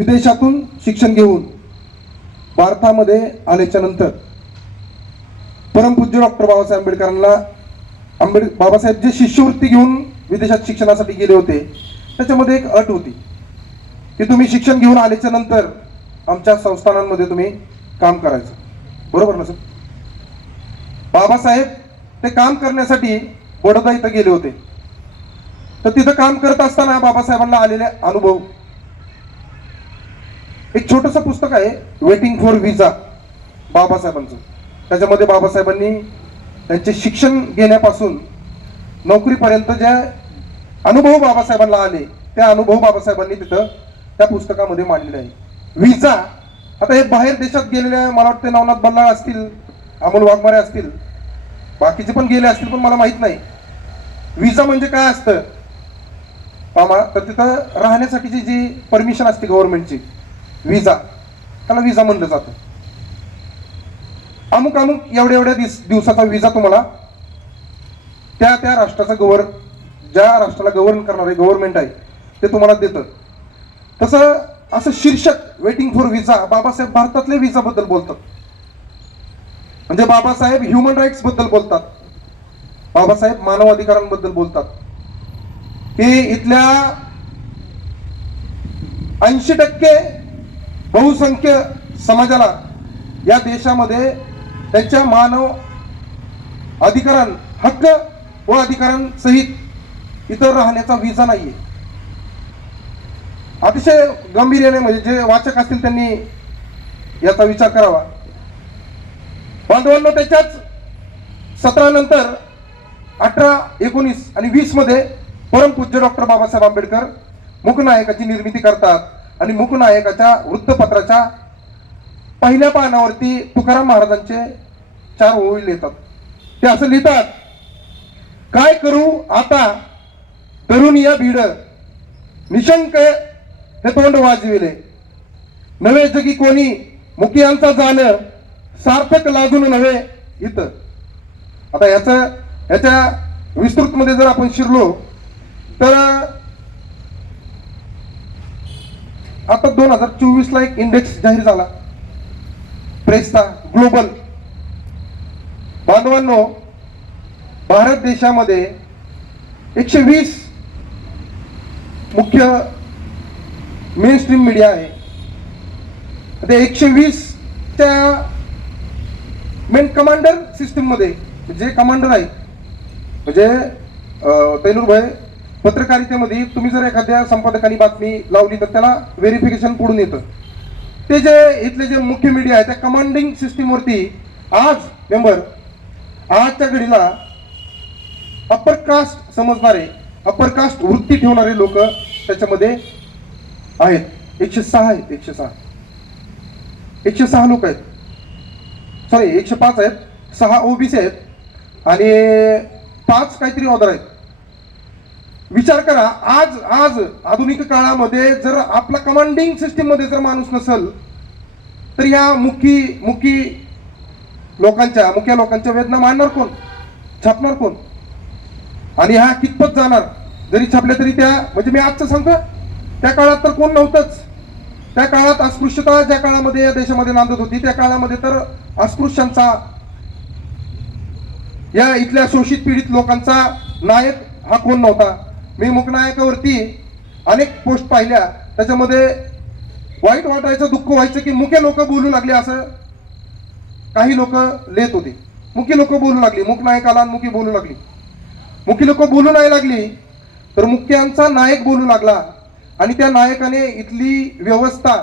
विदेशातून शिक्षण घेऊन भारतामध्ये आल्याच्या नंतर परमपूज्य डॉक्टर बाबासाहेब आंबेडकरांना बाबासाहेब जे शिष्यवृत्ती घेऊन विदेशात शिक्षणासाठी गेले होते त्याच्यामध्ये एक अट होती की तुम्ही शिक्षण घेऊन आल्याच्या नंतर आमच्या संस्थानांमध्ये तुम्ही काम करायचं. बरोबर ना सर? बाबासाहेब ते काम करण्यासाठी बडोदा इथं गेले होते. तर तिथं काम करत असताना बाबासाहेबांना आलेले अनुभव, एक छोटंसं पुस्तक आहे वेटिंग फॉर व्हिसा बाबासाहेबांचं. त्याच्यामध्ये बाबासाहेबांनी त्यांचे शिक्षण घेण्यापासून नोकरीपर्यंत जे अनुभव बाबासाहेबांना आले त्या अनुभव बाबासाहेबांनी तिथं त्या पुस्तकामध्ये मांडलेले आहे. व्हिसा, आता हे बाहेर देशात गेलेले, मला वाटते नवनाथ बल्लाळ असतील, अमोल वाघमारे असतील, बाकीचे पण गेले असतील, पण मला माहित नाही व्हिसा म्हणजे काय असतं. तर तिथं राहण्यासाठीची जी परमिशन असते गव्हर्नमेंटची, व्हिसा, त्याला व्हिसा म्हणलं जातं. अमुक एवढ्या एवढ्या दिवसाचा व्हिसा तुम्हाला त्या त्या राष्ट्राचा ज्या राष्ट्राला गव्हर्न करणारे गव्हर्नमेंट आहे ते तुम्हाला देतं. तसं असं शीर्षक वेटिंग फॉर व्हिसा, बाबासाहेब भारतातल्या व्हिसा बद्दल बोलतात. म्हणजे बाबासाहेब ह्युमन राईट्स बद्दल बोलतात, बाबासाहेब मानव अधिकारांबद्दल बोलतात, की इथल्या 80% बहुसंख्य समाजाला या देशामध्ये त्यांच्या मानव हक्क व अधिकारांसहित इतर राहण्याचा व्हिसा नाहीये. अतिशय गंभीर्याने, म्हणजे जे वाचक असतील त्यांनी याचा विचार करावा. बांधवांनो, त्याच्याच 17 नंतर 18, 19 आणि 20 मध्ये परमपूज्य डॉक्टर बाबासाहेब आंबेडकर मूकनायकाची निर्मिती करतात आणि मूकनायकाच्या वृत्तपत्राच्या पहिल्या पानावरती तुकाराम महाराजांचे 4 ओळी लिहितात. ते असं लिहितात, काय करू आता तरुण या भीड, निशंक हे तोंड वाजविले, नवे जगी कोणी मुखियांचा जाणं, सार्थक लागून नव्हे इथं. आता याच्या विस्तृत मध्ये जर आपण शिरलो तर आता 2024 ला एक इंडेक्स जाहीर झाला प्रेसचा, ग्लोबल. बांधवांनो, भारत देशामध्ये 120 मुख्य मेन स्ट्रीम मीडिया आहे. ते 120 च्या मेन कमांडर सिस्टीम मध्ये जे कमांडर आहे, म्हणजे तैनूरभाई, पत्रकारितेमध्ये तुम्ही जर एखाद्या संपादकांनी बातमी लावली तर त्याला व्हेरिफिकेशन पुढून येतं. ते जे इथले जे मुख्य मीडिया आहे त्या कमांडिंग सिस्टीमवरती आज मेंबर, आजच्या घडीला अप्पर कास्ट समजणारे, अप्पर कास्ट वृत्ती ठेवणारे लोक त्याच्यामध्ये आहेत. 106 आहेत, 106 लोक आहेत, सॉरी 105 आहेत, 6 ओबीसी आहेत आणि 5 काहीतरी ऑदर आहेत. विचार करा, आज आधुनिक काळामध्ये जर आपला कमांडिंग सिस्टीम मध्ये जर माणूस नसेल तर या मुख्य लोकांच्या वेदना मांडणार कोण, छापणार कोण, आणि ह्या कितपत जाणार? जरी छापल्या तरी त्या, म्हणजे मी आजचं सांगतो, त्या काळात तर कोण नव्हतंच. त्या काळात अस्पृश्यता ज्या काळामध्ये या देशामध्ये नांदत होती त्या काळामध्ये तर अस्पृश्यांचा, या इथल्या शोषित पीडित लोकांचा नायक हा कोण नव्हता. मी मूकनायकावरती अनेक पोस्ट पाहिल्या, त्याच्यामध्ये वाईट वाटायचं, दुःख व्हायचं की मुख्य लोक बोलू लागले, असं काही लोक लिहित होते. मुख्य लोक बोलू लागली, मूकनायकाला मुखी बोलू लागली. मुख्य लोक बोलू नाही लागली तर मुख्यांचा नायक बोलू लागला आणि त्या नायकाने इथली व्यवस्था,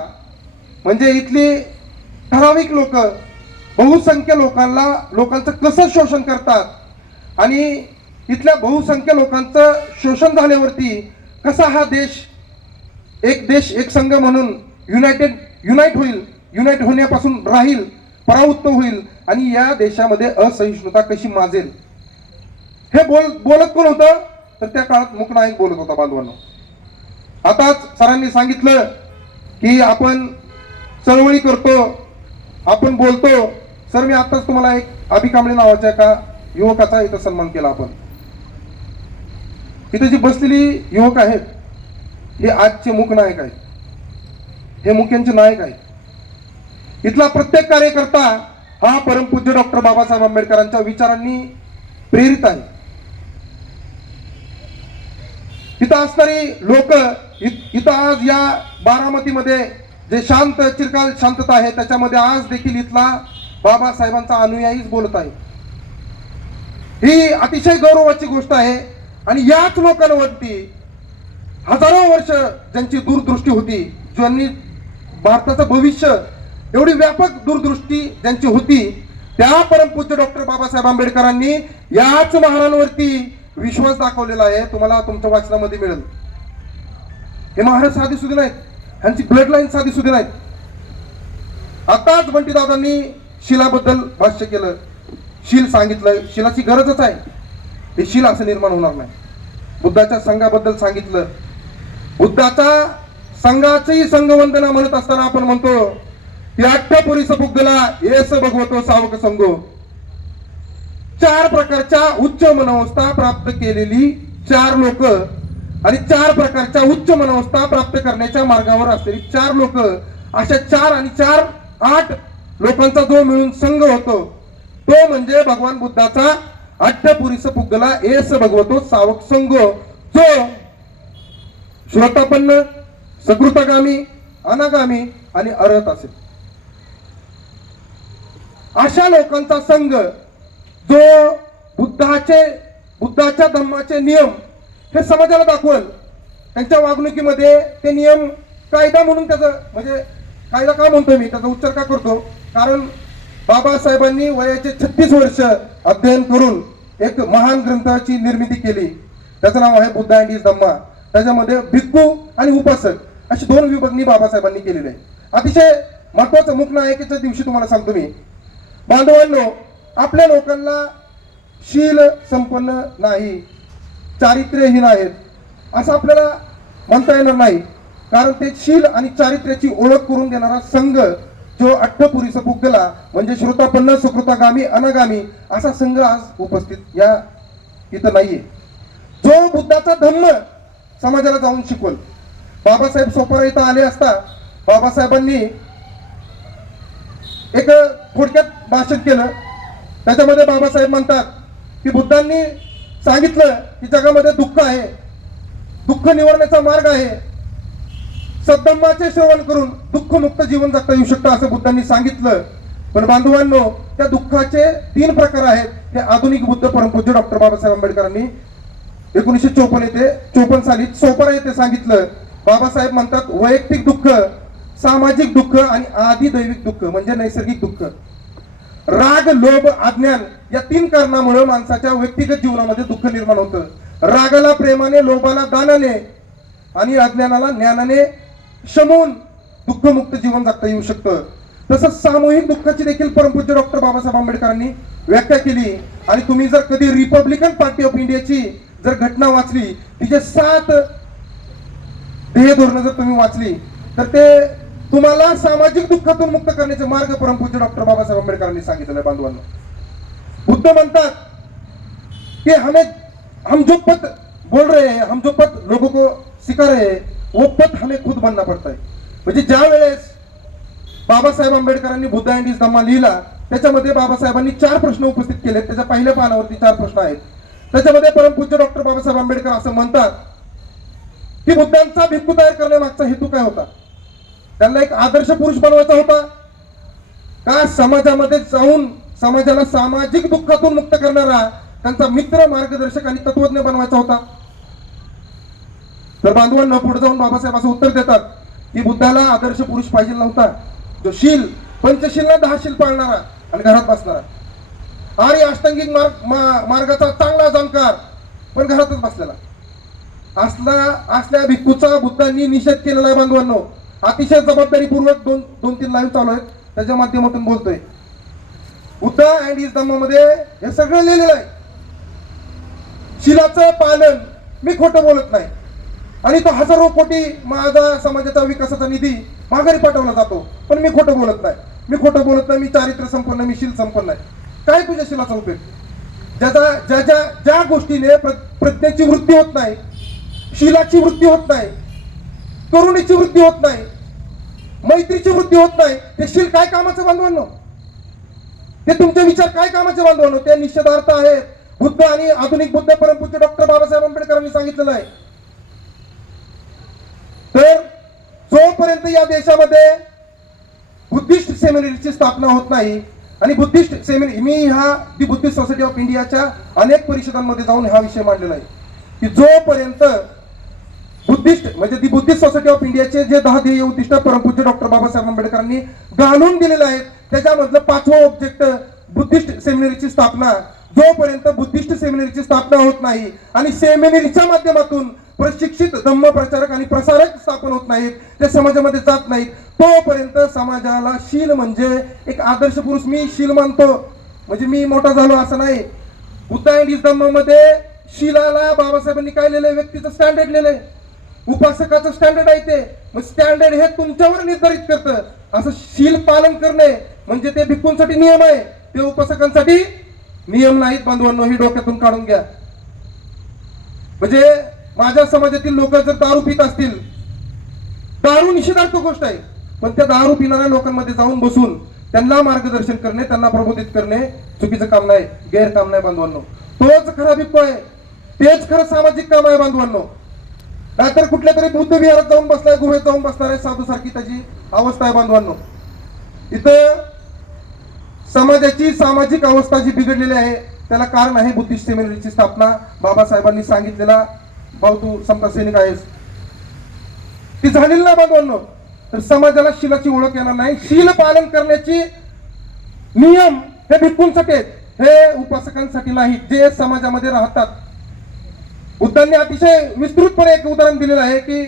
म्हणजे इथली ठराविक लोक, बहुसंख्य लोकांचं कसं शोषण करतात आणि इथल्या बहुसंख्य लोकांचं शोषण झाल्यावरती कसा हा देश एक संघ म्हणून युनाइट होण्यापासून राहील, परावृत्त होईल आणि या देशामध्ये असहिष्णुता कशी माजेल, हे बोलत कोण होतं? तर त्या काळात मूकनायक बोलत होता. बांधवांनो, आताच सरांनी सांगितलं की आपण चळवळी करतो, आपण बोलतो. सर, मी आताच तुम्हाला एक अभि कांबळे नावाच्या एका युवकाचा इथं सन्मान केला. आपण इथे जी बसलेली युवक आहेत हे आजचे मूकनायक आहेत. हे मुख्यांचे नायक आहेत. इथला प्रत्येक कार्यकर्ता हा परमपूज्य डॉक्टर बाबासाहेब आंबेडकरांच्या विचारांनी प्रेरित आहे. इथं असणारी लोक इथं आज या बारामतीमध्ये जे चिरकाल शांतता आहे त्याच्यामध्ये आज देखील इथला बाबासाहेबांचा अनुयायीच बोलत आहे. ही अतिशय गौरवाची गोष्ट आहे. आणि याच लोकांवरती हजारो वर्ष ज्यांची दूरदृष्टी होती, ज्यांनी भारताचं भविष्य एवढी व्यापक दूरदृष्टी ज्यांची होती, त्या परमपूज्य डॉक्टर बाबासाहेब आंबेडकरांनी याच महाराजांवरती विश्वास दाखवलेला आहे. तुम्हाला तुमच्या वाचनामध्ये मिळेल. हे महाराज साधी सुधी नाहीत, ह्यांची ब्लड लाईन साधी सुधी नाहीत. आताच बंटी दादांनी शिलाबद्दल भाष्य केलं, शील सांगितलं. शिलाची गरजच आहे. हे शील असं निर्माण होणार नाही. बुद्धाच्या संघाबद्दल सांगितलं. बुद्धाच्या संघाची संघवंदना म्हणत असताना आपण म्हणतो की अठ्ठपुरीस पुगला येस भगवतो सावक संगो. 4 प्रकारच्या उच्च मनोवस्था प्राप्त केलेली 4 लोक आणि 4 प्रकारच्या उच्च मनोवस्था प्राप्त करण्याच्या मार्गावर असलेली 4 लोक, अशा 4 आणि 4 8 लोकांचा जो मिळून संघ होतो तो म्हणजे भगवान बुद्धाचा अठ्ठपुरीस पुगला येस भगवतो सावक संगो, जो श्रोतापन्न, सकृतगामी, अनागामी आणि अरहत असेल. अशा लोकांचा संघ जो बुद्धाच्या धम्माचे नियम हे समाजाला दाखवल. त्यांच्या वागणुकीमध्ये ते नियम कायदा म्हणून त्याचं, म्हणजे कायदा का म्हणतो मी, त्याचा उच्चार का करतो, कारण बाबासाहेबांनी वयाचे 36 वर्ष अध्ययन करून एक महान ग्रंथाची निर्मिती केली. त्याचं नाव आहे बुद्धा अँड हिज धम्मा. त्याच्यामध्ये भिक्खू आणि उपासक अशी 2 विभागणी बाबासाहेबांनी केलेली आहे. अतिशय महत्वाचं मुकनायकीच्या दिवशी तुम्हाला सांगतो मी, बांधवांनो, आपल्या लोकांना शील संपन्न नाही, चारित्र्यहीन आहेत असं आपल्याला म्हणता येणार नाही. कारण ते शील आणि चारित्र्याची ओळख करून देणारा संघ जो अठ्ठपुरीस पुगला म्हणजे श्रोतापन्न, सुकृतागामी, अनागामी असा संघ आज उपस्थित या इथं नाहीये. जो बुद्धाचा धम्म समाजाला जाऊन शिकवल. बाबासाहेब सोपारा इथं आले असता बाबासाहेबांनी एक थोडक्यात भाषण केलं. त्याच्यामध्ये बाबासाहेब म्हणतात की बुद्धांनी सांगितलं की जगामध्ये दुःख आहे, दुःख निवारण्याचा मार्ग आहे, सद्धम्माचे सेवन करून दुःखमुक्त जीवन जगता येऊ शकतं असं बुद्धांनी सांगितलं. पण बांधवांनो, त्या दुःखाचे 3 प्रकार आहेत. हे आधुनिक बुद्ध परमपूज्य डॉक्टर बाबासाहेब आंबेडकरांनी 1954 साली सोपारा येथे सांगितलं. बाबासाहेब म्हणतात वैयक्तिक दुःख, सामाजिक दुःख आणि आदिदैविक दुःख म्हणजे नैसर्गिक दुःख. राग, लोभ, अज्ञान या 3 कारणामुळे माणसाच्या व्यक्तिगत जीवनामध्ये दुःख निर्माण होतं. रागाला प्रेमाने, लोभाला दानाने आणि अज्ञानाला ज्ञानाने शमवून दुःखमुक्त जीवन जगता येऊ शकतं. तसंच सामूहिक दुःखाची देखील परमपूज्य डॉक्टर बाबासाहेब आंबेडकरांनी व्याख्या केली. आणि तुम्ही जर कधी रिपब्लिकन पार्टी ऑफ इंडियाची जर घटना वाचली, तिचे 7 ध्येय धोरणं जर तुम्ही वाचली तर ते तुम्हाला सामाजिक दुःखातून मुक्त करण्याचे मार्ग परमपूज्य डॉक्टर बाबासाहेब आंबेडकरांनी सांगितलेले. बांधवांनो, बुद्ध म्हणतात कि हम जो पथ बोल रहे हैं, हम जो पथ लोगों को सिखा रहे हैं, वो पथ हमें खुद बनना पड़ता है. म्हणजे ज्या वेळेस बाबासाहेब आंबेडकरांनी बुद्धा अँड हिज धम्मा लिहिला त्याच्यामध्ये बाबासाहेबांनी 4 प्रश्न उपस्थित केले. त्याच्या पहिल्या पानावरती 4 प्रश्न आहेत. त्याच्यामध्ये परमपूज्य डॉक्टर बाबासाहेब आंबेडकर असं म्हणतात की बुद्धांचा भिक्खू तयार करण्यामागचा हेतू काय होता? त्यांना एक आदर्श पुरुष बनवायचा होता का समाजामध्ये जाऊन समाजाला सामाजिक दुःखातून मुक्त करणारा त्यांचा मित्र, मार्गदर्शक आणि तत्वज्ञ बनवायचा होता? तर बांधवांना पुढे जाऊन बाबासाहेब असं उत्तर देतात की बुद्धाला आदर्श पुरुष पाहिजे नव्हता, जो शील, पंचशीलला 10 शील पाळणारा आणि घरात बसणारा, आणि अष्टांगिक मार्गाचा चांगला जाणकार पण घरातच बसलेला असल्या भिक्खूचा बुद्धांनी निषेध केलेला आहे. बांधवांनो, अतिशय जबाबदारीपूर्वक 2-3 लाईन चालू आहेत, त्याच्या माध्यमातून बोलतोय. बुद्ध अँड हिज धम्मामध्ये हे सगळं लिहिलेलं आहे. शीलाचं पालन, मी खोटं बोलत नाही, आणि तो हजारो कोटी माझा समाजाचा विकासाचा निधी माघारी पाठवला जातो, पण मी खोटं बोलत नाही. मी चारित्र्य संपन्न, मी शील संपन्न आहे. काय तुझ्या शीलाचा उपयोग? ज्या गोष्टीने प्रज्ञेची वृद्धी होत नाही, शीलाची वृद्धी होत नाही, करुणेची वृद्धी होत नाही, मैत्रीची वृद्धी होत नाही, ते शील काय कामाचं बांधवांनो? ते तुमचे विचार काय कामाचे बांधवांनो? ते निषेधार्थ आहेत. बुद्ध आणि आधुनिक बुद्ध परमपूज्य डॉक्टर बाबासाहेब आंबेडकरांनी सांगितलेलं आहे. तर जोपर्यंत या देशामध्ये बुद्धिस्ट सेमिनरीची स्थापना होत नाही, आणि Buddhist seminary, me the Buddhist society of इंडियाच्या अनेक परिषदांमध्ये जाऊन हा विषय मांडलेला आहे की जोपर्यंत बुद्धिस्ट म्हणजे दी बुद्धिस्ट सोसायटी ऑफ इंडियाचे जे 10 ध्येय उद्दिष्ट परमपूज्य डॉक्टर बाबासाहेब आंबेडकरांनी घालून दिलेले आहेत, त्याच्यामधलं 5वं ऑब्जेक्ट बुद्धिस्ट सेमिनरीची स्थापना, जोपर्यंत बुद्धिस्ट सेमिनरीची स्थापना होत नाही आणि सेमिनरीच्या माध्यमातून प्रशिक्षित धम्म प्रचारक आणि प्रसारक स्थापन होत नाहीत, ते समाजामध्ये जात नाहीत, तोपर्यंत समाजाला शील म्हणजे एक आदर्श पुरुष, मी शील मानतो म्हणजे मी मोठा झालो असं नाही. बुद्ध अँड हिज धम्ममध्ये शीलाला बाबासाहेबांनी काय लिहिलंय? व्यक्तीचं स्टँडर्ड लिहिलंय, उपासकाचं स्टँडर्ड आहे ते. मग स्टँडर्ड हे तुमच्यावर निर्धारित करतं. असं शील पालन करणे म्हणजे ते भिक्खूंसाठी नियम आहे, ते उपासकांसाठी नियम नाहीत बांधवांनो, ही डोक्यातून काढून घ्या. म्हणजे माझ्या समाजातील लोक जर दारू पित असतील, दारू निषेधार्थ गोष्ट आहे, पण त्या दारू पिणाऱ्या लोकांमध्ये जाऊन बसून त्यांना मार्गदर्शन करणे, त्यांना प्रबोधित करणे चुकीचं काम नाही, गैरकाम नाही बांधवांनो. तोच खरा भिक्खू आहे, तेच खरं सामाजिक काम आहे बांधवांनो. नाहीतर कुठल्या तरी बुद्ध विहारात जाऊन बसलाय, गुहेत जाऊन बसणार आहे साधू सारखी त्याची अवस्था आहे बांधवांनो. इथं समाजाची सामाजिक अवस्था जी बिघडलेली आहे त्याला कारण आहे बुद्धिस्ट सेमिनरीची स्थापना. बाबासाहेबांनी सांगितलेला, भाऊ तू समता सैनिक आहेस, ती झालेली ना बांधवांनो. तर समाजाला शीलाची ओळख येणार नाही. शील पालन करण्याची नियम हे भिक्खूंसाठी आहेत, हे उपासकांसाठी नाही, जे समाजामध्ये राहतात. बुद्धांनी अतिशय विस्तृतपणे एक उदाहरण दिलेलं आहे की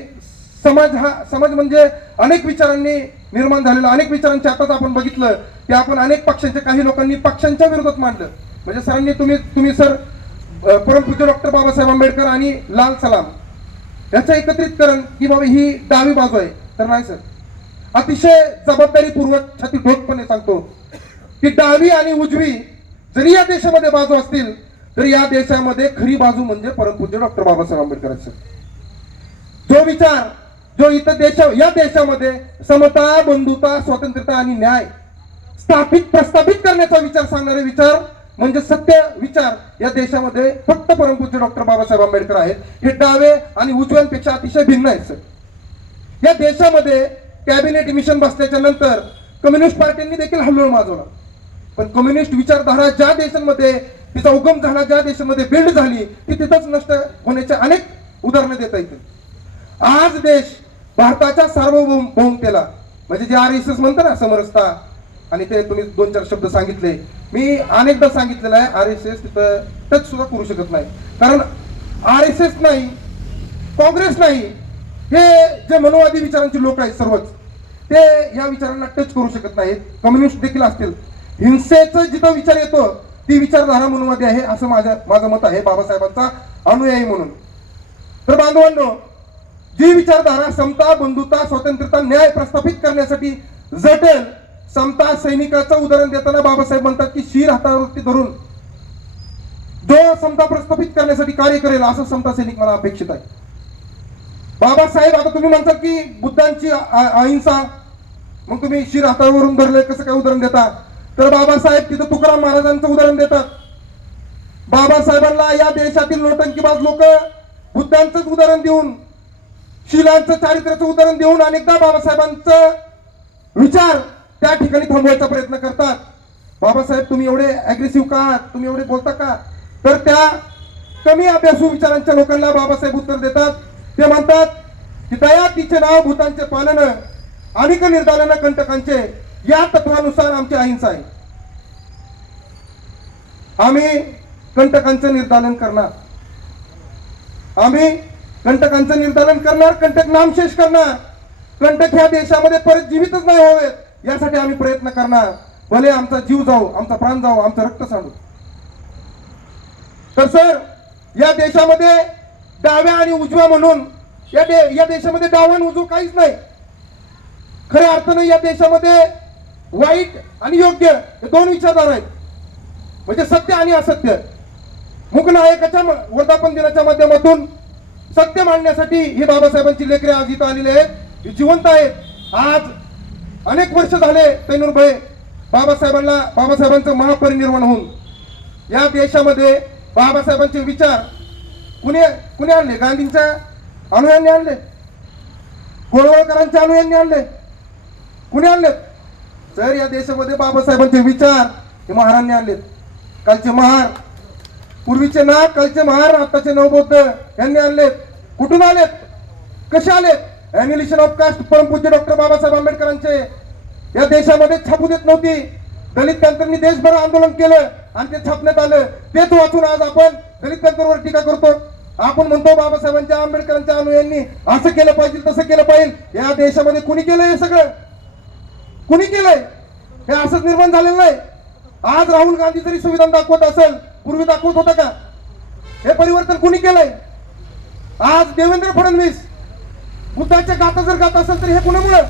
समाज म्हणजे अनेक विचारांनी निर्माण झालेला, अनेक विचारांचे आताच आपण बघितलं की आपण अनेक पक्षांच्या, काही लोकांनी पक्षांच्या विरोधात मांडलं. म्हणजे सरांनी तुम्ही सर परमपूज्य डॉक्टर बाबासाहेब आंबेडकर आणि लाल सलाम याचं एकत्रितकरण की बाबा ही डावी बाजू आहे, तर नाही सर. अतिशय जबाबदारीपूर्वक छाती ठोकपणे सांगतो की डावी आणि उजवी जरी या देशामध्ये बाजू असतील तर या देशामध्ये खरी बाजू म्हणजे परमपूज्य डॉक्टर बाबासाहेब आंबेडकरांचं. जो विचार, जो इथं या देशामध्ये समता, बंधुता, स्वातंत्र्यता आणि न्याय प्रस्थापित करण्याचा विचार सांगणारे विचार म्हणजे सत्य विचार या देशामध्ये फक्त परमपूज्य डॉक्टर बाबासाहेब आंबेडकर आहेत. हे डावे आणि उजव्यांपेक्षा अतिशय भिन्न आहेत सर. या देशामध्ये कॅबिनेट मिशन बसल्याच्या नंतर कम्युनिस्ट पार्टींनी देखील हल्लोळ माजवला, पण कम्युनिस्ट विचारधारा ज्या देशांमध्ये तिचा उगम झाला, ज्या देशामध्ये बिल्ड झाली, ती तिथंच नष्ट होण्याचे अनेक उदाहरणं देता येतील. आज देश भारताच्या सार्वभौमतेला म्हणजे जे RSS म्हणतं ना, समरसता, आणि ते तुम्ही 2-4 शब्द सांगितले, मी अनेकदा सांगितलेलं आहे, RSS तिथं टच सुद्धा करू शकत नाही. कारण RSS नाही, काँग्रेस नाही, हे जे मनोवादी विचारांचे लोक आहेत सर्वच, ते या विचारांना टच करू शकत नाहीत. कम्युनिस्ट देखील असतील. हिंसेचा जिथं विचार येतो ती विचारधारा मनोवादी आहे असं माझं मत आहे, बाबासाहेबांचा अनुयायी म्हणून. तर बांधवांनो, जी विचारधारा समता, बंधुता, स्वातंत्र्यता, न्याय प्रस्थापित करण्यासाठी झटेल, समता सैनिकाचं उदाहरण देताना बाबासाहेब म्हणतात की शीर हातावरती धरून जो समता प्रस्थापित करण्यासाठी कार्य करेल असं समता सैनिक मला अपेक्षित आहे. बाबासाहेब, आता तुम्ही म्हणता की बुद्धांची अहिंसा, मग तुम्ही शीर हातावरून धरले कसं काय उदाहरण देता? तर बाबासाहेब तिथं तुकाराम महाराजांचं उदाहरण देतात. बाबासाहेबांना या देशातील नोटंकीबाज लोक बुद्धांचंच उदाहरण देऊन, शीलांचं, चारित्र्याचं उदाहरण देऊन अनेकदा बाबासाहेबांचं विचार त्या ठिकाणी थांबवायचा प्रयत्न करतात. बाबासाहेब तुम्ही एवढे अग्रेसिव्ह का, तुम्ही एवढे बोलता का? तर त्या कमी अभ्यासू विचारांच्या लोकांना बाबासाहेब उत्तर देतात. ते म्हणतात की दया तिचे नाव भूतांचे पालन, अनेक निर्दालन कंटकांचे, या तत्वानुसार आमची अहिंसा आहे. आम्ही कंटकांचं निर्दालन करणार, आम्ही कंटकांचं निर्दालन करणार, कंटक नामशेष करणार, कंटक ह्या देशामध्ये परत जीवितच नाही व्हावेत यासाठी आम्ही प्रयत्न करणार, भले आमचा जीव जाऊ, आमचा प्राण जाऊ, आमचं रक्त सांडू. तर सर, या देशामध्ये डाव्या आणि उजव्या म्हणून या देशामध्ये डावा आणि उजव काहीच नाही. खऱ्या अर्थानं या देशामध्ये वाईट आणि योग्य हे दोन विचारधारा आहेत, म्हणजे सत्य आणि असत्य. मूकनायकाच्या वर्धापन दिनाच्या माध्यमातून सत्य मांडण्यासाठी ही बाबासाहेबांची लेकरे आज इथं आलेले आहेत, जिवंत आहेत. आज अनेक वर्ष झाले तैनूरभाई बाबासाहेबांचं महापरिनिर्वाण होऊन या देशामध्ये बाबासाहेबांचे विचार कुणी आणले? गांधींच्या अनुयायांनी आणले, गोळवळकरांच्या अनुयायांनी आणले, कुणी आणले? तर या देशामध्ये बाबासाहेबांचे विचार हे महारांनी आणलेत. कालचे महार, पूर्वीचे नाग, कालचे महार, आताचे नवबौद्ध यांनी आणलेत. कुठून आलेत? कसे आलेत? ॲन्युलेशन ऑफ कास्ट परमपूज्य डॉक्टर बाबासाहेब आंबेडकरांचे या देशामध्ये छापू देत नव्हती. दलित पॅंथरनी देशभर आंदोलन केलं आणि ते छापण्यात आलं. तेच वाचून आज आपण दलित पॅंथरवर टीका करतो. आपण म्हणतो बाबासाहेबांच्या आंबेडकरांच्या अनुयायांनी असं केलं पाहिजे, तसं केलं पाहिजे. या देशामध्ये कुणी केलंय? हे सगळं कुणी केलंय? हे असंच निर्माण झालेलं नाही. आज राहुल गांधी जरी संविधान दाखवत असेल, पूर्वी दाखवत होता का? हे परिवर्तन कुणी केलंय? आज देवेंद्र फडणवीस बुद्धाच्या गाथा जर गात असेल तर हे कुणामुळं?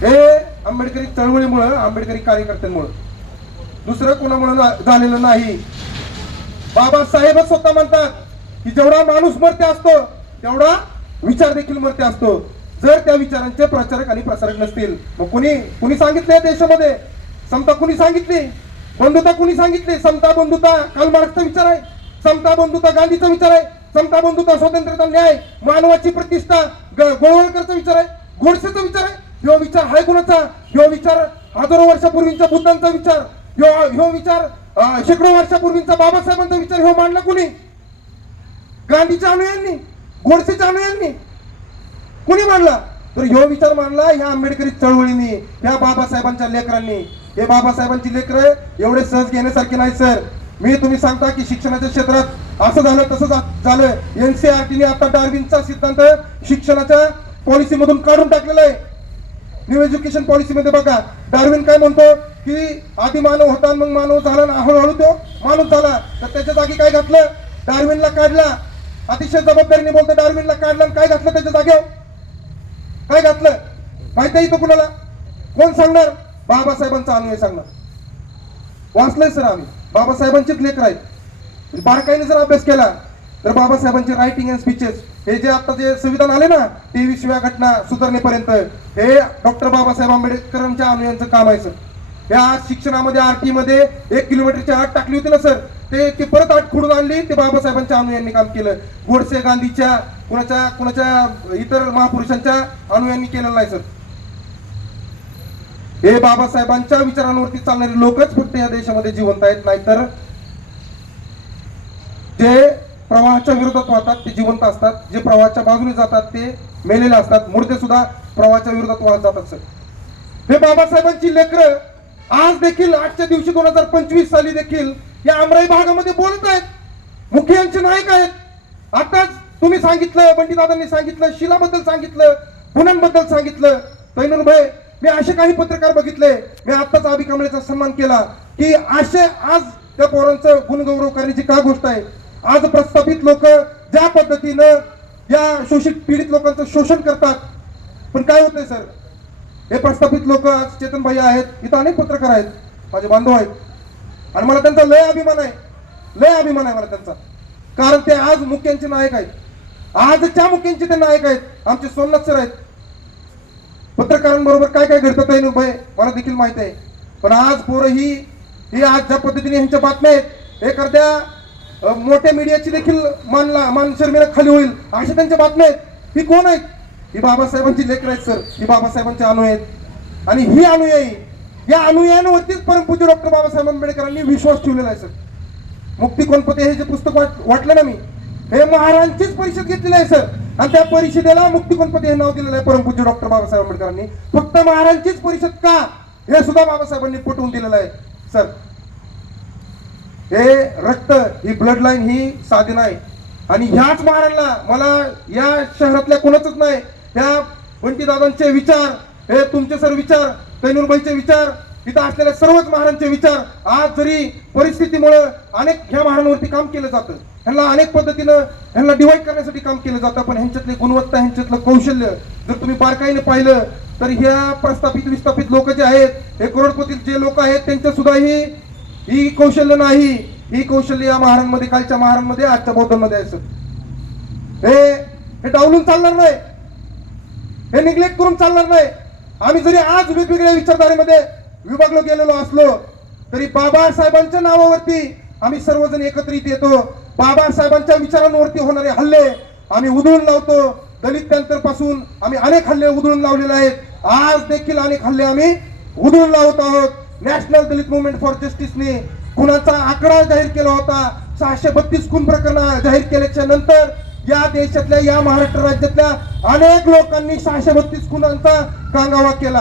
हे आंबेडकरी चळवळीमुळं, आंबेडकरी कार्यकर्त्यांमुळं, दुसरं कोणामुळं झालेलं नाही. बाबासाहेबच स्वतः म्हणतात की जेवढा माणूस मर्त्य असतो तेवढा विचार देखील मर्त्य असतो. जर त्या विचारांचे प्रचारक आणि प्रसारक नसतील, मग कुणी सांगितले देशामध्ये समता? कुणी सांगितली? बंधुता कुणी सांगितली? समता बंधुता कार्ल मार्क्सचा विचार आहे, समता बंधुता गांधीचा विचार आहे, समता बंधुता स्वातंत्र्यता न्याय मानवाची प्रतिष्ठा गोळवळकरचा विचार आहे, गोडसेचा विचार आहे. ह्यो विचार आहे कुणाचा? ह्यो विचार हजारो वर्षापूर्वींचा बुद्धांचा विचार, ह्यो विचार शेकडो वर्षापूर्वींचा बाबासाहेबांचा विचार ह्यो मांडला कुणी? गांधीच्या अनुयायांनी, गोडसेच्या अनुयायांनी. कुणी मांडला? तर ह्यो विचार मांडला ह्या आंबेडकरी चळवळीने, ह्या बाबासाहेबांच्या लेकरांनी. हे बाबासाहेबांची लेकर एवढे सहज घेण्यासारखे नाही सर. तुम्ही सांगता की शिक्षणाच्या क्षेत्रात असं झालं तसं झालं. एनसीईआरटीने आता डार्विनचा सिद्धांत शिक्षणाच्या पॉलिसी मधून काढून टाकलेला आहे. न्यू एज्युकेशन पॉलिसी मध्ये बघा, डार्विन काय म्हणतो की आधी मानव होता, मग मानव झाला, हळूहळू तो माणूस झाला. तर त्याच्या जागी काय घातलं? डार्विनला काढला. अतिशय जबाबदारीने बोलतो, डार्विनला काढलं आणि काय घातलं त्याच्या जागेवर? काय घातलं माहिती आहे? तो कुणाला कोण सांगणार? बाबासाहेबांचा अनुयायी सांगणार. वाचलंय सर आम्ही, बाबासाहेबांचेच लेकर आहेत. बारकाईने जर अभ्यास केला तर बाबासाहेबांचे रायटिंग अँड स्पीचेस, हे जे आता जे संविधान आले ना 23व्या घटना सुधारणेपर्यंत, हे डॉक्टर बाबासाहेब आंबेडकरांच्या अनुयायांचं काम आहे सर. या शिक्षणामध्ये आरटी मध्ये 1 किलोमीटरची आट टाकली होती ना सर, ते परत आट खोडून आणली. ते बाबासाहेबांच्या अनुयायांनी काम केलं. गोडसे, गांधीच्या, कुणाच्या इतर महापुरुषांच्या अनुयायांनी केलेलं नाही सर. हे बाबासाहेबांच्या विचारांवरती चालणारे लोकच फक्त या देशामध्ये जिवंत आहेत. नाहीतर जे प्रवाहाच्या विरोधात वाहतात ते जिवंत असतात, जे प्रवाहाच्या बाजूने जातात ते मेलेले असतात. मुर्दे सुद्धा प्रवाहाच्या विरोधात वाहत जातात सर. हे बाबासाहेबांची लेकरं आज देखील, आजच्या दिवशी 2025 साली देखील या आमराई भागामध्ये बोलत आहेत. मुख्य यांचे नायक आहेत. आताच तुम्ही सांगितलं, बंडीदादांनी सांगितलं, शिलाबद्दल सांगितलं, पुण्यांबद्दल सांगितलं. तैनूरभाई, मी असे काही पत्रकार बघितले, मी आत्ताच अभि कांबळेचा सन्मान केला की असे आज त्या पोरांचं गुणगौरव करण्याची काय गोष्ट आहे? आज प्रस्थापित लोक ज्या पद्धतीनं या शोषित पीडित लोकांचं शोषण करतात, पण काय होतंय सर? हे प्रस्थापित लोक, आज चेतनभाई आहेत, इथं अनेक पत्रकार आहेत, माझे बांधव आहेत, आणि मला त्यांचा लय अभिमान आहे मला त्यांचा. कारण ते आज मुख्यांचे नायक आहेत. आजच्या मुख्यांचे ते नायक आहेत. आमचे सोमनाथ सर आहेत. पत्रकारांबरोबर काय काय घडतं तैनूरभाई मला देखील माहित आहे. पण आज पोरं ही आज ज्या पद्धतीने ह्यांच्या बातम्या आहेत, एखाद्या मोठ्या मीडियाची देखील मान शर्मेला खाली होईल अशा त्यांच्या बातम्या आहेत. ही कोण आहेत? ही बाबासाहेबांची लेकरं आहेत सर. ही बाबासाहेबांचे अनुयायी आहेत. आणि ही अनुयायी, या अनुयायांवरतीच परमपूज्य डॉक्टर बाबासाहेब आंबेडकरांनी विश्वास ठेवलेला आहे सर. मुक्ती कोणपते हे जे पुस्तक वाटलं ना मी, हे महाराजांचीच परिषद घेतलेली आहे सर. आणि त्या परिषदेला मुक्ती कोणपते हे नाव दिलेलं आहे परमपूज्य डॉक्टर बाबासाहेब आंबेडकरांनी. फक्त महाराजांचीच परिषद का, हे सुद्धा बाबासाहेबांनी पटवून दिलेलं आहे सर. हे रक्त, ही ब्लड लाईन ही साधी नाही. आणि ह्याच महाराजांना, मला या शहरातल्या कोणाचंच नाही, ह्या बंटीदादांचे विचार, हे तुमचे सर विचार, तैनूरबाईचे विचार, इथं असलेल्या सर्वच महाराजांचे विचार, आज जरी परिस्थितीमुळे अनेक ह्या महाराजांवरती काम केलं जातं, ह्यांना अनेक पद्धतीनं ह्यांना डिवाइड करण्यासाठी काम केलं जातं, पण ह्यांच्यातली गुणवत्ता, ह्यांच्यातलं कौशल्य जर तुम्ही बारकाईने पाहिलं तर ह्या प्रस्थापित विस्थापित लोक जे आहेत, हे करोडपती जे लोक आहेत, त्यांच्या सुद्धा ही कौशल्य नाही. ही कौशल्य या महाराजांमध्ये, कालच्या महाराजांमध्ये, आजच्या बौद्धांमध्ये आहे सर. हे डावलून चालणार नाही, हे निग्लेक्ट करून चालणार नाही. आम्ही जरी आज वेगवेगळ्या विचारधारेमध्ये विभागलो गेलेलो असलो तरी बाबासाहेबांच्या नावावरती आम्ही सर्वजण एकत्रित येतो. बाबासाहेबांच्या विचारांवरती होणारे हल्ले आम्ही उधळून लावतो. दलित पॅंथर पासून आम्ही अनेक हल्ले उधळून लावलेले आहेत. आज देखील अनेक हल्ले आम्ही उधळून लावत आहोत. नॅशनल दलित मुवमेंट फॉर जस्टिसने खुनाचा आकडा जाहीर केला होता. 632 खून प्रकरण जाहीर केल्याच्या नंतर या देशातल्या, या महाराष्ट्र राज्यातल्या अनेक लोकांनी 632 खुनांचा कांगावा केला.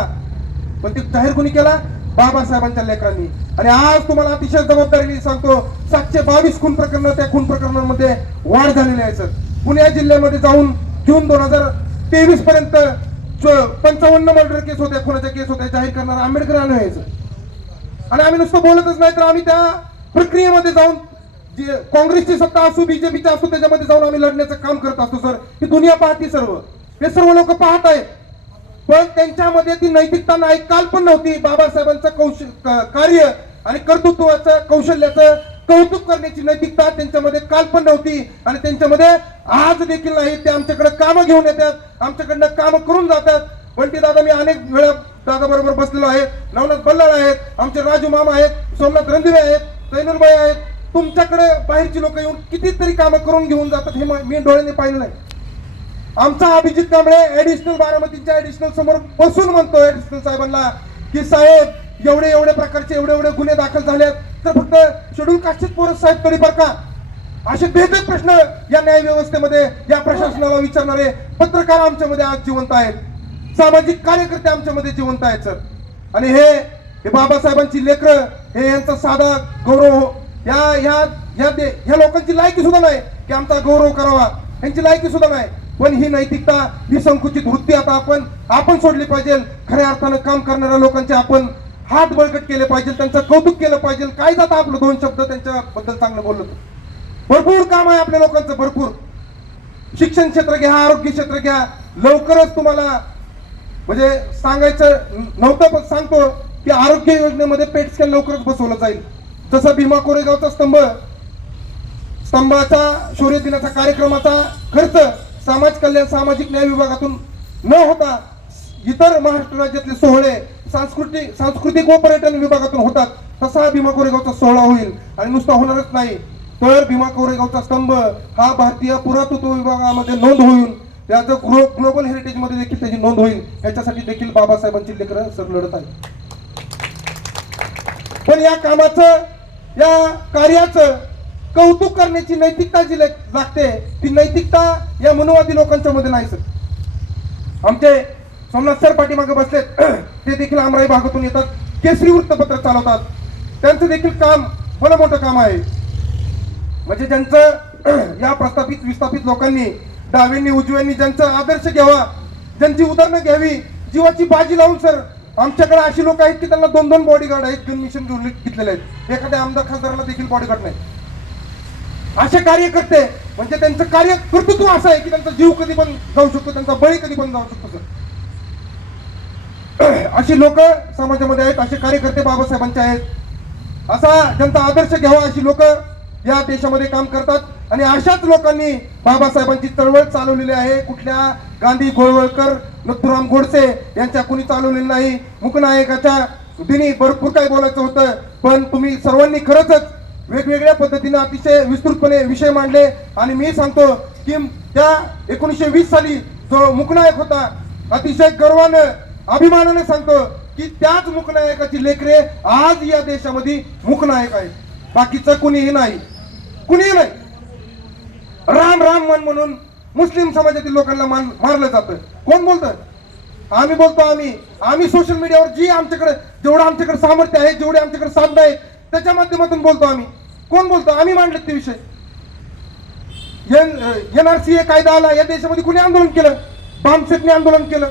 पण ते जाहीर कोणी केला? बाबासाहेबांच्या लेकरांनी. आणि आज तुम्हाला अतिशय जबाबदारीने सांगतो, 722 खून प्रकरण, त्या खून प्रकरणांमध्ये वाढ झालेली आहे सर. पुणे जिल्ह्यामध्ये जाऊन जून 2023 पर्यंत 55 मर्डर केस होत्या, खुनाच्या केस होत्या जाहीर करणारा आंबेडकर यायचं. आणि आम्ही नुसतं बोलतच नाही तर आम्ही त्या प्रक्रियेमध्ये जाऊन, जी काँग्रेसची सत्ता असो बीजेपीची असो, त्याच्यामध्ये जाऊन आम्ही लढण्याचं काम करत असतो सर. ही दुनिया पाहती, हे सर्व लोक पाहत आहेत. पण त्यांच्यामध्ये ती नैतिकता नाही, काल पण नव्हती. बाबासाहेबांचं कार्य आणि कर्तृत्वाचं, कौशल्याचं कौतुक करण्याची नैतिकता त्यांच्यामध्ये काल पण नव्हती आणि त्यांच्यामध्ये आज देखील नाही. ते आमच्याकडे कामं घेऊन येतात, आमच्याकडनं कामं करून जातात. बंटी दादा, मी अनेक वेळा दादा बरोबर बसलेलो आहे. नवनाथ बल्लाळ आहेत, आमचे राजू मामा आहेत, सोमनाथ रणदिवे आहेत, तैनूरबाई आहेत. तुमच्याकडे बाहेरची लोक येऊन कितीतरी कामं करून घेऊन जातात, हे मी डोळ्याने पाहिलं नाही. आमचा अभिजित कांबळे ऍडिशनल बारामतीच्या ऍडिशनल समोर बसून म्हणतो ऍडिशनल साहेबांना की साहेब एवढे एवढे प्रकारचे एवढे गुन्हे दाखल झालेत, तर फक्त शेड्यूल कास्टचेच पोरं साहेब तरी बरं का? असे भेदक प्रश्न या न्याय व्यवस्थेमध्ये, या प्रशासनाला विचारणारे पत्रकार आमच्यामध्ये आज जिवंत आहेत. सामाजिक कार्यकर्ते आमच्यामध्ये जिवंत आहेत सर. आणि हे बाबासाहेबांची लेकरं, हे यांचा साधा गौरव, या लोकांची लायकी सुद्धा नाही की आमचा गौरव करावा, यांची लायकी सुद्धा नाही. पण ही नैतिकता, ही संकुचित वृत्ती आता आपण सोडली पाहिजे. खऱ्या अर्थानं काम करणाऱ्या लोकांचे आपण हात बळकट केले पाहिजे, त्यांचं कौतुक केलं पाहिजे. काय जातं आपलं 2 शब्द त्यांच्याबद्दल चांगलं बोललो. भरपूर काम आहे आपल्या लोकांचं, भरपूर. शिक्षण क्षेत्र घ्या, आरोग्य क्षेत्र घ्या. लवकरच तुम्हाला म्हणजे सांगायचं नव्हतं पण सांगतो की आरोग्य योजनेमध्ये पेट स्कॅन लवकरच बसवलं जाईल. जसं भीमा कोरेगावचा स्तंभाचा शौर्य दिनाचा कार्यक्रमाचा खर्च समाज कल्याण, सामाजिक न्याय विभागातून न होता इतर महाराष्ट्र राज्यातले सोहळे सांस्कृतिक व पर्यटन विभागातून होतात, तसा भीमा कोरेगावचा सोहळा होईल. आणि नुसता होणारच नाही तर भीमा कोरेगावचा स्तंभ हा भारतीय पुरातत्व विभागामध्ये नोंद होईल, त्याचं ग्लोबल हेरिटेज मध्ये देखील त्याची नोंद होईल. याच्यासाठी देखील बाबासाहेबांची लेकरं सर लढत आहे. पण या कामाचं, या कार्याचं कौतुक करण्याची नैतिकता जी लागते, ती नैतिकता या मनोवादी लोकांच्या मध्ये नाही सर. आमचे सोमनाथ सर पाठीमागे बसलेत, ते देखील आमराई भागातून येतात, केसरी वृत्तपत्र चालवतात. त्यांचं देखील काम भलं मोठं काम आहे. म्हणजे ज्यांचं या प्रस्थापित विस्थापित लोकांनी, डाव्यांनी उजव्यांनी ज्यांचा आदर्श घ्यावा, ज्यांची उदाहरणं घ्यावी, जीवाची बाजी लावून सर. आमच्याकडे अशी लोक आहेत की त्यांना 2-2 बॉडीगार्ड आहेत, गन मिशन घेऊन घेतलेले आहेत. एखाद्या आमदार खासदाराला देखील बॉडीगार्ड नाही. असे कार्यकर्ते म्हणजे त्यांचं कार्य कर्तृत्व असं आहे की त्यांचा जीव कधी पण जाऊ शकतो, त्यांचा बळी कधी पण जाऊ शकतो सर. अशी लोक समाजामध्ये आहेत, असे कार्यकर्ते बाबासाहेबांचे आहेत. असा ज्यांचा आदर्श घ्यावा अशी लोक या देशामध्ये काम करतात. आणि अशाच लोकांनी बाबासाहेबांची चळवळ चालवलेली आहे. कुठल्या गांधी, गोळवळकर, नथुराम गोडसे यांच्या कुणी चालवलेली नाही. मुकनायकाच्या दिनी भरपूर काही बोलायचं होतं, पण तुम्ही सर्वांनी खरंच वेगवेगळ्या पद्धतीने अतिशय विस्तृतपणे विषय मांडले. आणि मी सांगतो की त्या 1920 साली जो मुकनायक होता, अतिशय गर्वानं, अभिमानाने सांगतो की त्याच मुकनायकाची लेकरे आज या देशामध्ये मुकनायक आहेत. बाकीचं कुणीही नाही, कुणीही नाही. राम राम म्हणून मुस्लिम समाजातील लोकांना मारलं जातं. कोण बोलतं? आम्ही बोलतो. आम्ही सोशल मीडियावर जेवढं आमच्याकडे सामर्थ्य आहे, जेवढे आमच्याकडे साधनं आहेत, त्याच्या माध्यमातून बोलतो आम्ही. कोण बोलतो? आम्ही मांडले ते विषय. NRCA कायदा आला, या देशामध्ये कुणी आंदोलन केलं? बामसेटने आंदोलन केलं,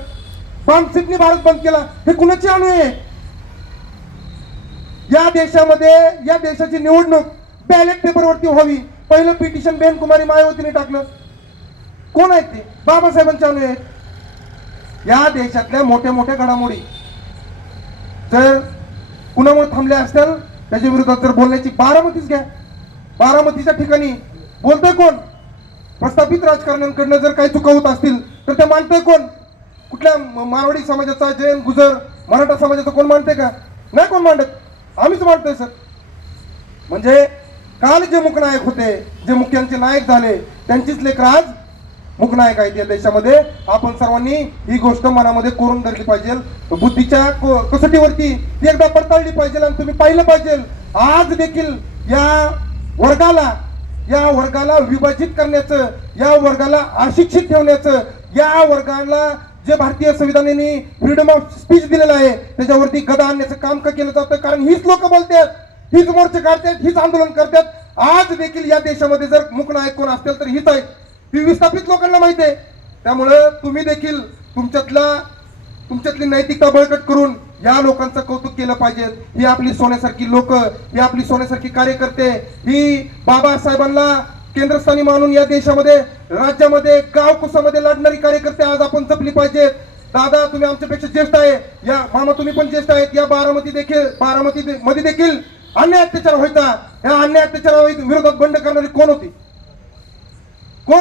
बामसेटने भारत बंद केला. हे कुणाची आणू आहे? या देशामध्ये, या देशाची निवडणूक बॅलेट पेपरवरती व्हावी, पहिलं पिटिशन बेन कुमारी मायावतीने टाकलं. कोण आहेत ते? बाबासाहेबांचे आणू आहेत. या देशातल्या मोठ्या मोठ्या घडामोडी जर कुणामुळे थांबल्या असतील, त्याच्या विरोधात जर बोलण्याची, बारामतीच घ्या. बारामतीच्या ठिकाणी बोलतोय कोण? प्रस्थापित राजकारण्यांकडनं जर काही चुका होत असतील तर ते मानतोय कोण? कुठल्या मारवाडी समाजाचा, जैन, गुजर, मराठा समाजाचा कोण मांडते का? नाही कोण मांडत, आम्हीच मांडतोय सर. म्हणजे काल जे मुकनायक होते, जे मुख्यांचे नायक झाले, त्यांचीच लेकरं आज मुकनायक आहेत या देशामध्ये. आपण सर्वांनी ही गोष्ट मनामध्ये कोरून धरली पाहिजे. बुद्धीच्या कसोटीवरती ती एकदा पडताळली पाहिजे आणि तुम्ही पाहिलं पाहिजे. आज देखील या वर्गाला विभाजित करण्याचं, या वर्गाला अशिक्षित ठेवण्याचं, या वर्गाला जे भारतीय संविधानाने फ्रीडम ऑफ स्पीच दिलेलं आहे त्याच्यावरती गदा आणण्याचं काम का केलं जातं? कारण हीच लोक बोलतात, हीच मोर्चे काढतात, हीच आंदोलन करतात. आज देखील या देशामध्ये जर मुकनायक कोण असतील तर हीच आहेत. ही विस्थापित लोकांना माहिती आहे. त्यामुळं तुम्ही देखील तुमच्यातली नैतिकता बळकट करून या लोकांचं कौतुक केलं पाहिजे. ही आपली सोन्यासारखी लोक, ही आपली सोन्यासारखी कार्यकर्ते, ही बाबासाहेबांना केंद्रस्थानी मानून या देशामध्ये, राज्यामध्ये, गाव कुसामध्ये लढणारी कार्यकर्ते आज आपण जपली पाहिजेत. दादा तुम्ही आमच्यापेक्षा ज्येष्ठ आहे, या मामा तुम्ही पण ज्येष्ठ आहेत. या बारामती मध्ये देखील अन्याय अत्याचार व्हायचा. या अन्याय अत्याचारा विरोधात बंड करणारी कोण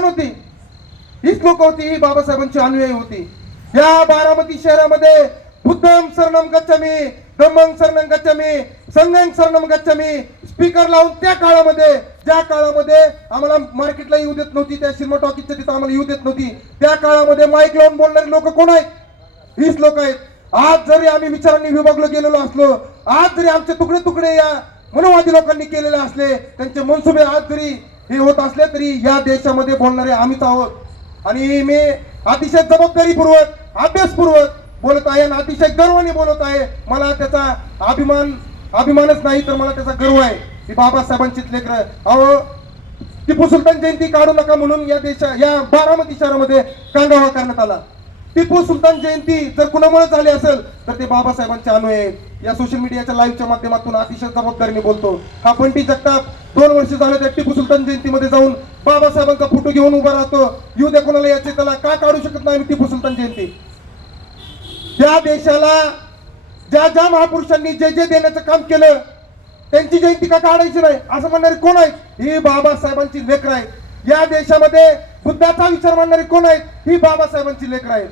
होती? हीच लोक होती, ही बाबासाहेबांची अनुयायी होती. या बारामती शहरामध्ये बुद्धं शरणं गच्छामि, धम्मं शरणं गच्छामि, संघं शरणं गच्छामि स्पीकर लावून त्या काळामध्ये, ज्या काळामध्ये आम्हाला मार्केटला येऊ देत नव्हती, त्या सिनेमा टॉकीजच्या तिथं आम्हाला येऊ देत नव्हती, त्या काळामध्ये माईक लावून बोलणारे लोक कोण आहेत? हीच लोक आहेत. आज जरी आम्ही विचारांनी विभागलो गेलेलो असलो, आज जरी आमचे तुकडे तुकडे या मनोवादी लोकांनी केलेले असले, त्यांचे मनसुबे आज जरी हे होत असले, तरी या देशामध्ये बोलणारे आम्हीच आहोत. आणि मी अतिशय जबाबदारीपूर्वक, अभ्यासपूर्वक बोलत आहे आणि अतिशय गर्वाने बोलत आहे. मला त्याचा अभिमानच नाही तर मला त्याचा गर्व आहे की बाबासाहेबांचीच लेकरं. अहो टिपू सुलतान जयंती काढू नका म्हणून या बारामती शहरामध्ये कांगावा करण्यात आला. टिपू सुलतान जयंती जर कुणामुळे झाली असेल तर ते बाबासाहेबांचे अनुयायी आहेत. या सोशल मीडियाच्या लाईव्हच्या माध्यमातून अतिशय जबाबदारीने बोलतो. हा बंटी जगताप 2 वर्ष झाले त्या टिपू सुलतान जयंतीमध्ये जाऊन बाबासाहेबांचा फोटो घेऊन उभा राहतो. येऊ द्या कोणाला याचे, त्याला का काढू शकत नाही टिपू सुलतान जयंती? त्या देशाला ज्या महापुरुषांनी जे देण्याचं काम केलं त्यांची जयंती का काढायची नाही असं म्हणणारे कोण आहेत? ही बाबासाहेबांची लेकरं आहेत. या देशामध्ये बुद्धाचा विचार मांडणारे कोण आहेत? ही बाबासाहेबांची लेकरं आहेत.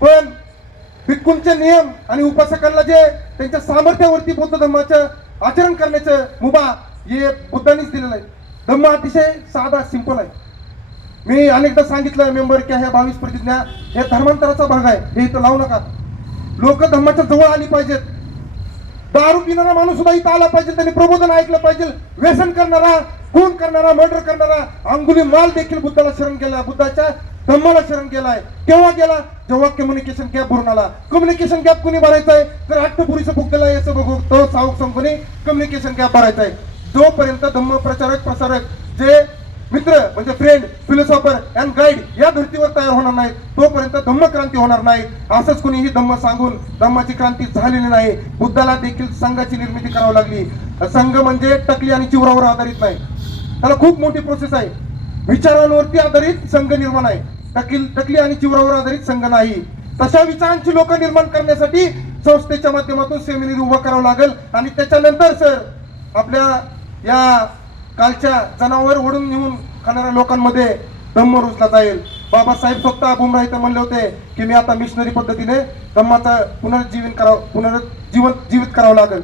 पण भिक्खूंचे नियम आणि उपासकांना जे त्यांच्या सामर्थ्यावरती बौद्ध धर्माचं आचरण करण्याचं मुभा हे बुद्धांनीच दिलेलं आहे. धम्म अतिशय साधा सिंपल आहे. मी अनेकदा सांगितलं मेंबर की ह्या 22 प्रतिज्ञा हे धर्मांतराचा भाग आहे, हे इथं लावू नका. लोक धर्माच्या जवळ आली पाहिजेत. दारू पिणारा माणूस सुद्धा इथं आला पाहिजे, त्यांनी प्रबोधन ऐकलं पाहिजे. व्यसन करणारा, खून करणारा, मर्डर करणारा अंगुलीमाल देखील बुद्धाला शरण गेला, बुद्धाच्या धम्माला शरण गेलाय. केव्हा गेला? जेव्हा कम्युनिकेशन गॅप भरून आला. कम्युनिकेशन गॅप कोणी भरायचा आहे? तर अठ्ठपुरीचं फुकलेला आहे असं बघू तो साऊक संघाने कम्युनिकेशन गॅप भरायचा आहे. जोपर्यंत धम्म प्रसारक जे मित्र म्हणजे फ्रेंड, फिलोसॉफर अँड गाईड या धर्तीवर तयार होणार नाही तोपर्यंत धम्म क्रांती होणार नाही. असंच कोणीही धम्म सांगून धम्माची क्रांती झालेली नाही. बुद्धाला देखील संघाची निर्मिती करावी लागली. संघ म्हणजे टकली आणि चिवरावर आधारित नाही, त्याला खूप मोठी प्रोसेस आहे. विचारांवरती आधारित संघ निर्माण आहे, टकली आणि चिवरावर आधारित संघ नाही. तशा विचारांची लोक निर्माण करण्यासाठी संस्थेच्या माध्यमातून सेमिनारी उभा करावं लागेल. आणि त्याच्यानंतर सर आपल्या या कालच्या जनावर ओढून नेऊन खाणाऱ्या लोकांमध्ये धम्म रुजला जाईल. बाबासाहेब स्वतः बुमरा इथं म्हणले होते की मी आता मिशनरी पद्धतीने धम्माचं पुनर्जीवित करावं लागेल.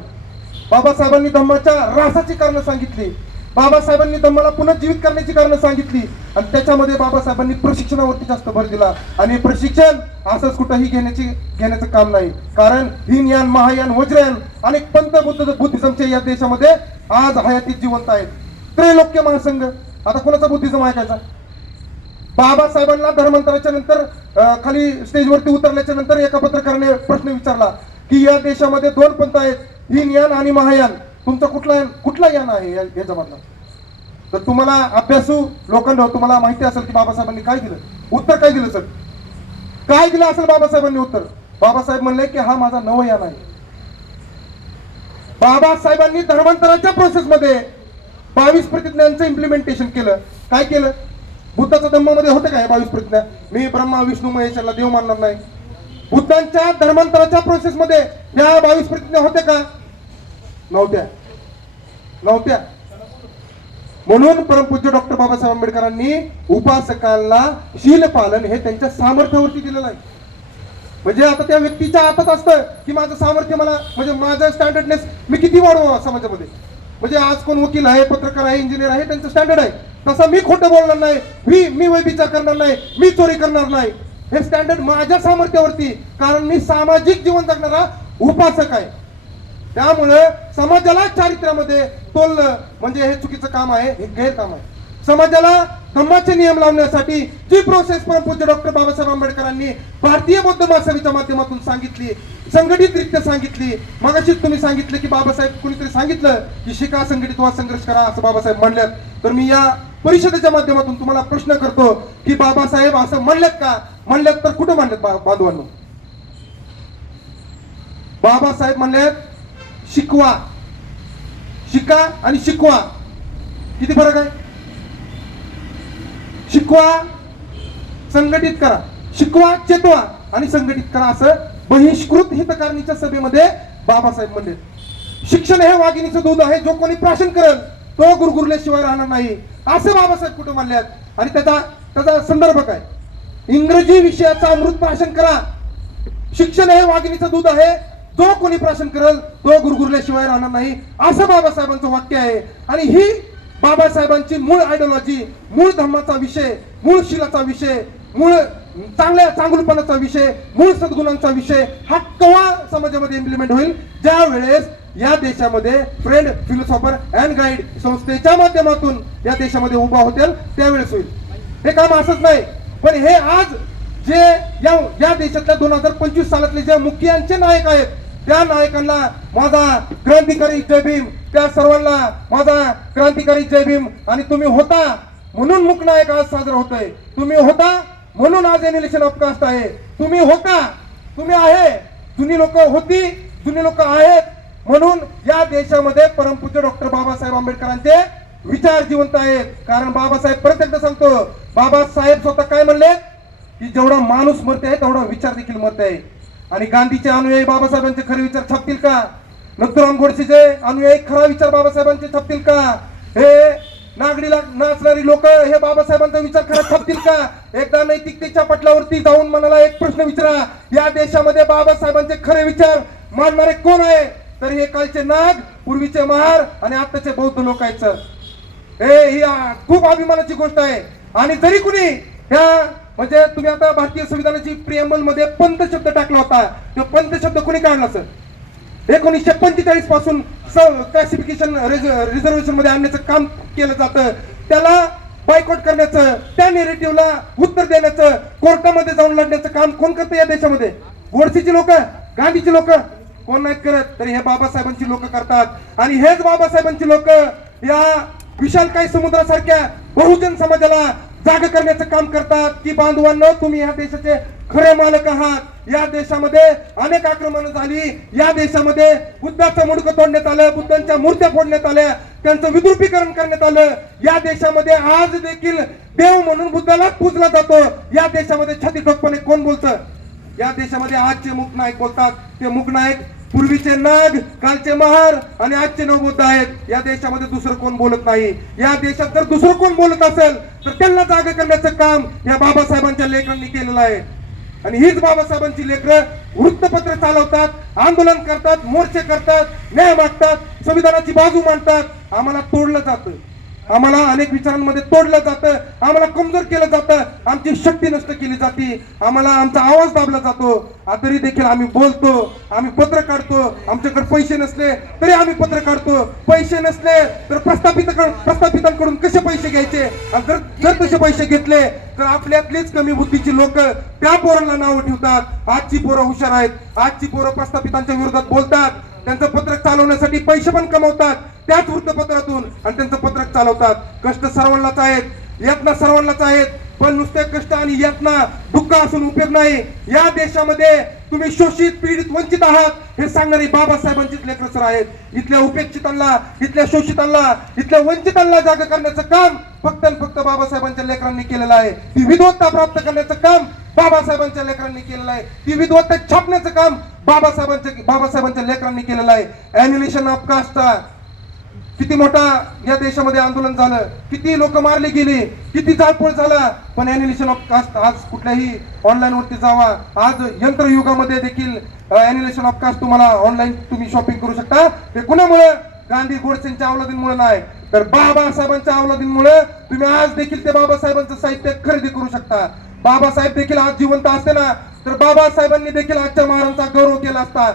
बाबासाहेबांनी धम्माच्या रासाची कारणं सांगितली, बाबासाहेबांनी धम्माला पुनर्जीवित करण्याची कारणं सांगितली आणि त्याच्यामध्ये बाबासाहेबांनी प्रशिक्षणावरती जास्त भर दिला. आणि प्रशिक्षण असंच कुठंही घेण्याचं काम नाही. कारण हिनयान, महायान, वज्रयान अनेक पंथ बुद्धिझमचे या देशामध्ये आज हयातीत जिवंत आहेत. त्रैलोक्य महासंघ, आता कोणाचा बुद्धिझम ऐकायचा? बाबासाहेबांना धर्मांतराच्या नंतर खाली स्टेजवरती उतरल्याच्या नंतर एका पत्रकाराने प्रश्न विचारला की या देशामध्ये 2 पंथ आहेत, हिनयान आणि महायान, तुमचा कुठला यान आहे या जमातला? तर तुम्हाला अभ्यासू लोकांना तुम्हाला माहिती असेल की बाबासाहेबांनी काय दिलं उत्तर, काय दिलं सर? काय दिलं असेल बाबासाहेबांनी उत्तर? बाबासाहेब म्हणले की हा माझा नवयान आहे. बाबासाहेबांनी धर्मांतराच्या प्रोसेसमध्ये 22 प्रतिज्ञांचं इम्प्लिमेंटेशन केलं. काय केलं? बुद्धाच्या धम्मामध्ये होते का 22 प्रतिज्ञा? मी ब्रह्मा विष्णू महेशाला देव मानणार नाही. बुद्धांच्या धर्मांतराच्या प्रोसेसमध्ये या 22 प्रतिज्ञा होत्या का? नव्हत्या. म्हणून परमपूज्य डॉक्टर बाबासाहेब आंबेडकरांनी उपासकांना शील पालन हे त्यांच्या सामर्थ्यावरती दिलेलं आहे. म्हणजे आता त्या व्यक्तीच्या हातात असतं की माझं सामर्थ्य मला म्हणजे माझं स्टँडर्डनेस मी किती वाढवावं समाजामध्ये. म्हणजे आज कोण वकील आहे, पत्रकार आहे, इंजिनियर आहे, त्यांचं स्टँडर्ड आहे. तसं मी खोटं बोलणार नाही, मी व्यभिचार करणार नाही, मी चोरी करणार नाही. हे स्टँडर्ड माझ्या सामर्थ्यावरती, कारण मी सामाजिक जीवन जगणारा उपासक आहे. त्यामुळे समाजाला चारित्र्यामध्ये तोलणं म्हणजे हे चुकीचं काम आहे, हे गैरकाम आहे. समाजाला धम्माचे नियम लावण्यासाठी जी प्रोसेस परमपूज्य डॉक्टर बाबासाहेब आंबेडकरांनी भारतीय बौद्ध महासभेच्या माध्यमातून सांगितली, संघटितरित्या सांगितली. मगाशी तुम्ही सांगितलं की बाबासाहेब कुणीतरी सांगितलं की शिका, संघटित व्हा, संघर्ष करा, असं बाबासाहेब म्हणल्यात. तर मी या परिषदेच्या माध्यमातून तुम्हाला प्रश्न करतो की बाबासाहेब असं म्हणल्यात का? म्हणल्यात तर कुठं म्हणल्यात बांधवांनो? बाबासाहेब म्हणल्यात शिकवा, शिका आणि शिकवा. किती फरक आहे? शिकवा, संघटित करा, शिकवा, चेतवा आणि संघटित करा, असं बहिष्कृत हितकारणीच्या सभेमध्ये बाबासाहेब म्हणले. शिक्षण हे वाघिणीचं दूध आहे, जो कोणी प्राशन करेल तो गुरगुरल्याशिवाय राहणार नाही, असं बाबासाहेब कुठे म्हणल्यात. आणि त्याचा संदर्भ काय? इंग्रजी विषयाचा अमृत प्राशन करा. शिक्षण हे वाघिणीचं दूध आहे, जो कोणी प्राशन करेल तो गुरगुरल्याशिवाय राहणार नाही, असं बाबासाहेबांचं वाक्य आहे. आणि ही बाबासाहेबांची मूळ आयडिओलॉजी, मूळ धर्माचा विषय, मूळ शिलाचा विषय, मूळ चांगुलपणाचा विषय, मूळ सद्गुणांचा विषय हा केव्हा समाजामध्ये इम्प्लिमेंट होईल? ज्या वेळेस या देशामध्ये फ्रेंड फिलॉसॉफर अँड गाईड संस्थेच्या माध्यमातून या देशामध्ये उभा होतील, त्यावेळेस होईल. हे काम असंच नाही. पण हे आज जे या देशातल्या 2025 सालातले जे मुख्यांचे नायक आहेत, त्या नायकांना माझा क्रांतिकारी जय भीम, त्या सर्वांना माझा क्रांतिकारी जय भीम. आणि तुम्ही होता म्हणून मुकनायक आज साजरा होतोय, तुम्ही होता म्हणून आज एनिलेशन ऑफ कास्ट आहे. तुम्ही होता, तुम्ही आहे, जुनी लोक होती, जुनी लोक आहेत, म्हणून या देशामध्ये परमपूज्य डॉक्टर बाबासाहेब आंबेडकरांचे विचार जिवंत आहेत. कारण बाबासाहेब, परत एकदा सांगतो, बाबासाहेब स्वतः काय म्हणले की जेवढा माणूस मरते आहे तेवढा विचार देखील मरते आहे. आणि गांधीचे अनुयायी बाबासाहेबांचे खरे विचार छापतील का? नथुराम गोडसेचे अनुयायी खरा विचार बाबासाहेबांचे छापतील का? हे नागडीला नाचणारी लोक हे बाबासाहेबांचा विचार खरा छापतील का? एकदा नैतिकतेच्या पटलावरती जाऊन मनाला एक प्रश्न विचारा, या देशामध्ये बाबासाहेबांचे खरे विचार मानणारे कोण आहे? तर हे कालचे नाग, पूर्वीचे महार आणि आताचे बौद्ध लोक आहेत. ही खूप अभिमानाची गोष्ट आहे. आणि जरी कुणी ह्या म्हणजे तुम्ही आता भारतीय संविधानाची प्रिएम्बल मध्ये पंत शब्द टाकला होता, तो पंत शब्द कोणी काढला सर? 1945 पासून क्लासिफिकेशन रिझर्वेशन मध्ये आणण्याचं काम केलं जातं. त्याला बायकॉट करण्याचं, त्या नेरेटिव्हला उत्तर देण्याचं, कोर्टामध्ये जाऊन लढण्याचं काम कोण करतं या देशामध्ये? गोडसेची लोक, गांधीची लोक कोण नाहीत करत, तर हे बाबासाहेबांची लोक करतात. आणि हेच बाबासाहेबांची लोक या विशालकाय समुद्रासारख्या बहुजन समाजाला जाग करण्याचं काम करतात की बांधवांनो, तुम्ही या देशाचे खरे मालक आहात. या देशामध्ये अनेक आक्रमणं झाली, या देशामध्ये बुद्धाचं मुंडकं तोडण्यात आलं, बुद्धांच्या मूर्त्या फोडण्यात आल्या, त्यांचं विद्रुपीकरण करण्यात आलं. या देशामध्ये आज देखील देव म्हणून बुद्धाला पूजला जातो. या देशामध्ये छाती ठोकपणे कोण बोलतं? या देशामध्ये आजचे मुकनायक बोलतात. ते मुकनायक पूर्वीचे नाग, कालचे महार आणि आजचे नवबुद्ध आहेत. या देशामध्ये दुसरं कोण बोलत नाही. या देशात जर दुसरं कोण बोलत असेल तर त्यांना जागा करण्याचं काम या बाबासाहेबांच्या लेकरांनी केलेलं आहे. आणि हीच बाबासाहेबांची लेकरं वृत्तपत्र चालवतात, आंदोलन करतात, मोर्चे करतात, न्याय मागतात, संविधानाची बाजू मांडतात. आम्हाला तोडलं जातं, आम्हाला अनेक विचारांमध्ये तोडलं जातं, आम्हाला कमजोर केलं जातं, आमची शक्ती नष्ट केली जाते, आम्हाला आमचा आवाज दाबला जातो. तरी देखील आम्ही बोलतो, आम्ही पत्र काढतो. आमच्याकडे पैसे नसले तरी आम्ही पत्र काढतो. पैसे नसले तर प्रस्थापितांकडून कसे पैसे घ्यायचे? जर तसे पैसे घेतले तर आपल्यातलीच कमी बुद्धीची लोक त्या पोरांना नाव ठेवतात. आजची पोरं हुशार आहेत, आजची पोरं प्रस्थापितांच्या विरोधात बोलतात, त्यांचं पत्रक चालवण्यासाठी पैसे पण कमवतात त्याच वृत्तपत्रातून आणि त्यांचं पत्रक चालवतात. कष्ट सर्वांनाच आहेत, यातना सर्वांनाच आहेत, पण नुसते कष्ट आणि यातना दुःख असून उपयोग नाही. या देशामध्ये तुम्ही शोषित, पीडित, वंचित आहात हे सांगणारी बाबासाहेबांचीच लेकरं सर आहेत. इथल्या उपेक्षितांना, इथल्या शोषितांना, इथल्या वंचितांना जागा करण्याचं काम फक्त आणि फक्त बाबासाहेबांच्या लेकरांनी केलेलं आहे. ती विद्वत्ता प्राप्त करण्याचं काम बाबासाहेबांच्या लेकरांनी केलेलं आहे. ती विद्वत्ता छापण्याचं काम बाबासाहेबांच्या लेकरांनी केलेलं आहे. एन्युलेशन ऑफ कास्टचा किती मोठा या देशामध्ये आंदोलन झालं, किती लोक मारले गेले, किती जाळपोळ झाला, पण ॲनिलेशन ऑफ कास्ट आज कुठल्याही ऑनलाईन वरती जावा, आज यंत्रयुगामध्ये देखील ॲनिलेशन ऑफ कास्ट तुम्हाला ऑनलाईन तुम्ही शॉपिंग करू शकता. ते कुणामुळे? गांधी गोडसेंच्या अवलादींमुळे नाही, तर बाबासाहेबांच्या अवलादींमुळे तुम्ही आज देखील ते बाबासाहेबांचं साहित्य खरेदी करू शकता. बाबासाहेब देखील आज जिवंत असते ना, तर बाबासाहेबांनी देखील आजच्या महाराजांचा गौरव केला असता.